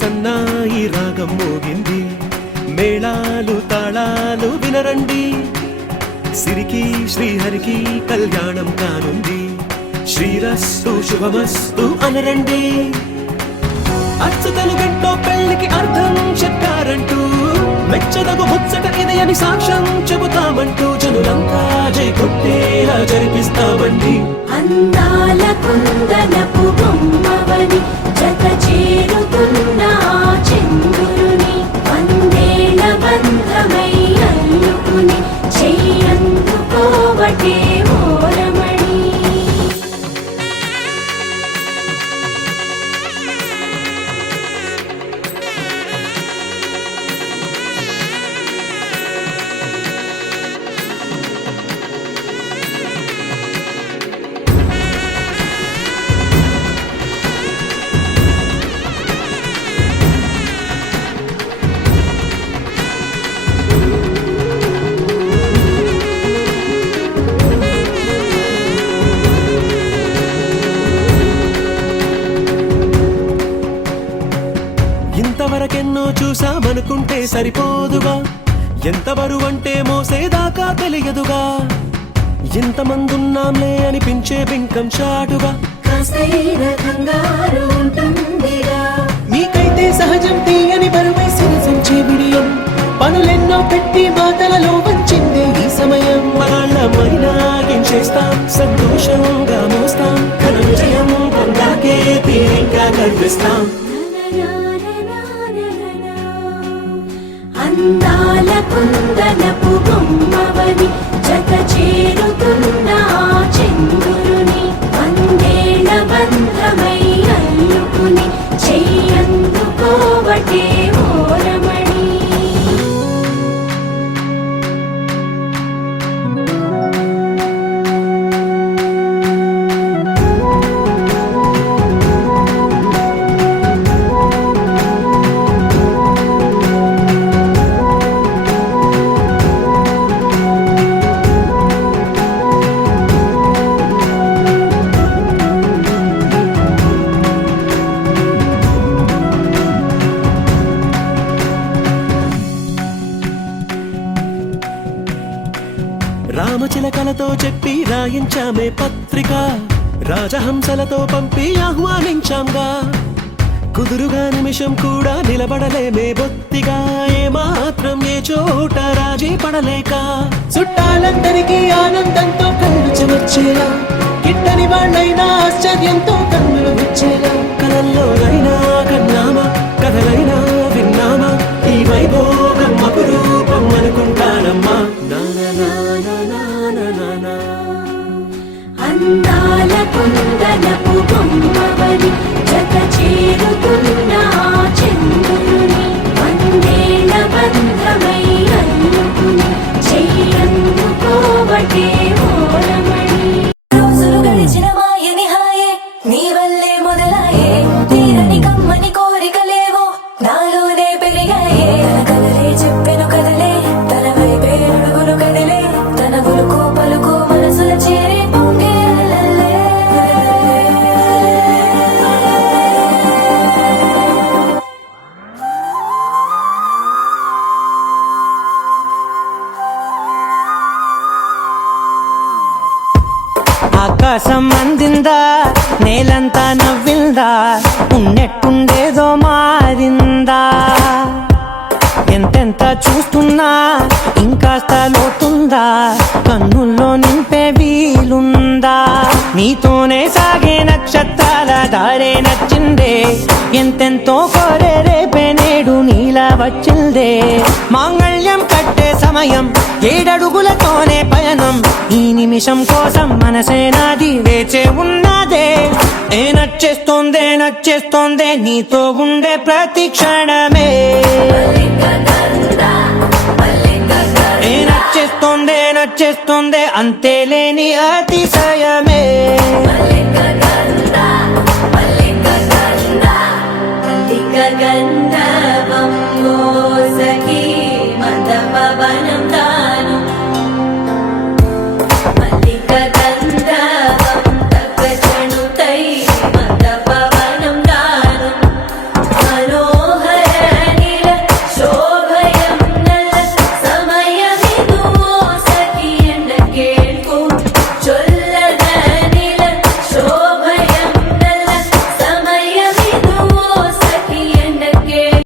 సన్నాయి రాగం మోగింది, మేళాలు తాళాలు వినరండి, సిరికి శ్రీహరికి కళ్యాణం కానుంది, శ్రీరస్తు శుభమస్తు అనరండి. అచ్చతలు గంటో పెళ్లికి అర్థం చెప్పారంటూ, మెచ్చదగు ముచ్చట ఇది అని సాక్ష్యం చెబుతామంటూ, జనులంతా జై కొట్టేలా జరిపిస్తామండి. అందాల కుందనపు బొమ్మవని జత చేరుతున్న చంద్రుని, వందేల బంధమై అల్లుకుని చెయ్యందుకోవటే ఓరమణి. ఇంతవరకెన్నో చూసామనుకుంటే సరిపోదుగా, ఎంత బరువంటే మోసేదాకా తెలియదుగా, ఇంతమందున్నాంలే అనిపించే బింకం చాటుగా, కాస్తైన కంగారు ఉంటుందిగా, మీకైతే సహజం తీయని బరువై సిరసించే బిడియం, పనులెన్నో పెట్టి మాటలలో వంచిందే ఈ సమయం. మనాళ్ళమైనా చేస్తాం, సంతోషంగా మోస్తాం, ఘన విజయం పొందాకే తీరిగ్గా కనిపిస్తాం. అందాల కుందనపు బొమ్మవని జత చేరుతున్న చంద్రుని, వందేళ్ల బంధమై అల్లుకుని చెయ్యందుకోవటే ఓరమణి. రామచిలకలతో చెప్పి రాయించామే పత్రిక, రాజహంసలతో పంపి ఆహ్వానించాంగా, కుదురుగా నిమిషం కూడా నిలబడలేమే బొత్తిగా, ఏమాత్రం ఏ చోట రాజీ పడలేక, చుట్టాలందరికీ ఆనందంతో కళ్ళు చెమర్చేలా, గిట్టని వాళ్ళైనా ఆశ్చర్యంతో కన్నులు వచ్చేలా, కలల్లోనైనా కన్నామా, కథలైనా విన్నామా, ఈ వైభోగం అపురూపం అనుకుంటానమ్మా. అందాల కుందనపు బొమ్మవని జత చేరుతున్న చంద్రుని, వందేళ్ల బంధమై అల్లుకుని చెయ్యందుకోవటే ఓరమణి. రోజులు గడిచిన మాయని హాయే నీ వల్లే మొదలాయే, తీరని కమ్మని కోరికలేవో నాలోనే పెరిగాయే, తన కదలే చెప్పెను కదలే, తన వైపే అడుగులు కదిలే, తన ఉలుకు పలుకు మనసుల చేరి పొంగేలలే. ఆకాశం అందిందా, నేలంతా నవ్విందా, ఉన్నట్టుండేదో మారిందా, ఎంతెంత చూస్తున్నా ఇంకాస్త లోతుందా, కన్నుల్లో నింపే వీలుందా, నీతోనే సాగే నక్షత్రాల దారే నచ్చిందే, ఎంతెంతో కోరే రేపే నేడు నీలా వచ్చిందే, మాంగళ్యం కట్టే సమయం ఏడడుగులతోనే పయనం, ఈ నిమిషం కోసం మనసే నాది వేచే ఉన్నదే, ఏ నచ్చేస్తోందే నచ్చేస్తోందే నీతో ఉండే ప్రతి క్షణమే, ఏ నచ్చేస్తోందే నచ్చేస్తోందే అంతేలేని అతిశయమే. గంధవం మోసకి మందపవనం